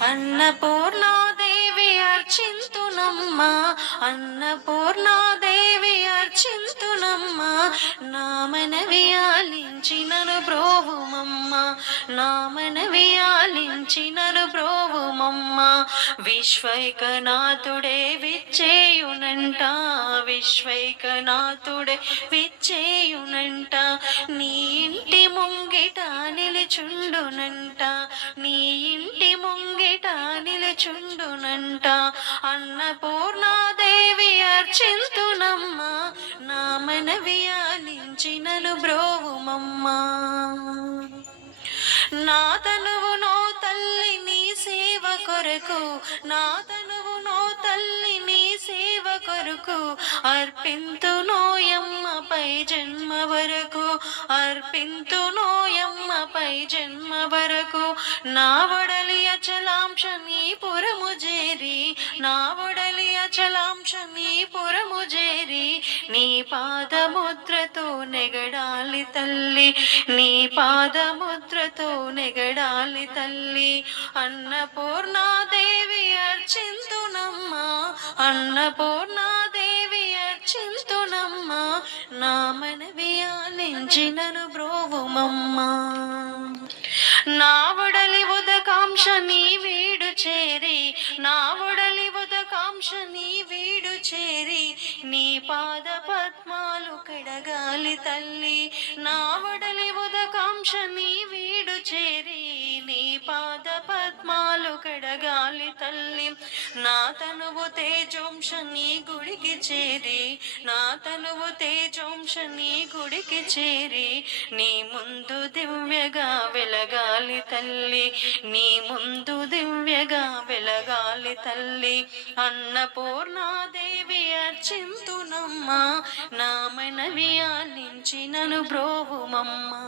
అన్నపూర్ణాదేవి అర్చింతునమ్మా అన్నపూర్ణాదేవి అర్చింతునమ్మా నా మనవి ఆలించినను బ్రోవుమమ్మ నా మనవి ఆలించినను బ్రోవుమమ్మ. విశ్వైకనాథుడే విచ్చేయునంట విశ్వైకనాథుడే విచ్చేయునంట నీ ఇంటి ముంగిట నిలుచుండునంట నీ నిలుచుండునంట అన్నపూర్ణాదేవి అర్చింతునమ్మ. నా మనవి ఆలించినను బ్రోవుమమ్మా. నా తనువు నో తల్లి నీ సేవ కొరకు. నా తనువు నో తల్లి నీ సేవ కొరకు. అర్పింతు నోయమ్మపై జన్మ వరకు. అర్పింతు నోయమ్మపై జన్మ వరకు. నా వడలి అచలాంశ నీ పురము చేరి నా వడలి అచలాంశ నీ పురము చేరి నీ పాదముద్రతో నెగడాలి తల్లి. నీ పాదముద్రతో నెగడాలి తల్లి. అన్నపూర్ణాదేవి అర్చింతునమ్మా. అన్నపూర్ణాదేవి ఆలించినను బ్రోవుమమ్మా. నా వడలి ఉదకాంక్ష నీ వీడు చేరి నా ఒడలి ఉదకాంక్ష నీ వీడు చేరి నీ పాద పద్మాలు కడగాలి తల్లి. నా వడలి ఉదకాంక్ష నీ వీడు చేరి నీ పాద పద్మాలు కడగాలి నా తనువు తేజోంశ నీ గుడికి చేరి నా తనువు తేజోంశ నీ గుడికి చేరి నీ ముందు దివ్యగా వెలగాలి తల్లి నీ ముందు దివ్యగా వెలగాలి తల్లి. అన్నపూర్ణాదేవి అర్చింతునమ్మా నా మనవి ఆలించినను బ్రోవుమమ్మా.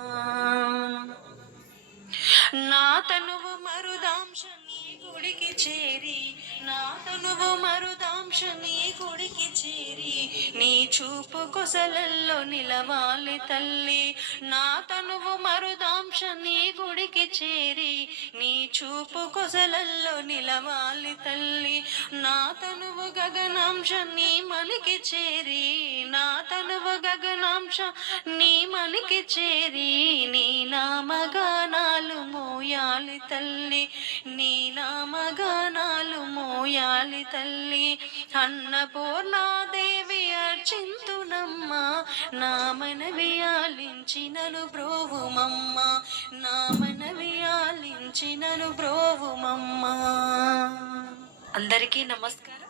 నా తనువు మరుదాంశ నీ గుడికి చేరి నా తనువు మరుదాంశ నీ గుడికి చేరి నీ చూపు కొసలల్లో నిలవాలి తల్లి. నా తనువు మరుదాంశ నీ గుడికి చేరి నీ చూపు కొసలల్లో నిలవాలి తల్లి. నా తనువు గగనాంశ నీ మలికి చేరి నా తనువు గగనాంశ నీ మలికి చేరి నీ మోయాలి తల్లి అన్నపూర్ణాదేవి అర్చింతునమ్మ. నా మనవి ఆలించినను బ్రోవుమమ్మ. నా మనవి ఆలించినను బ్రోవుమమ్మ. అందరికీ నమస్కారం.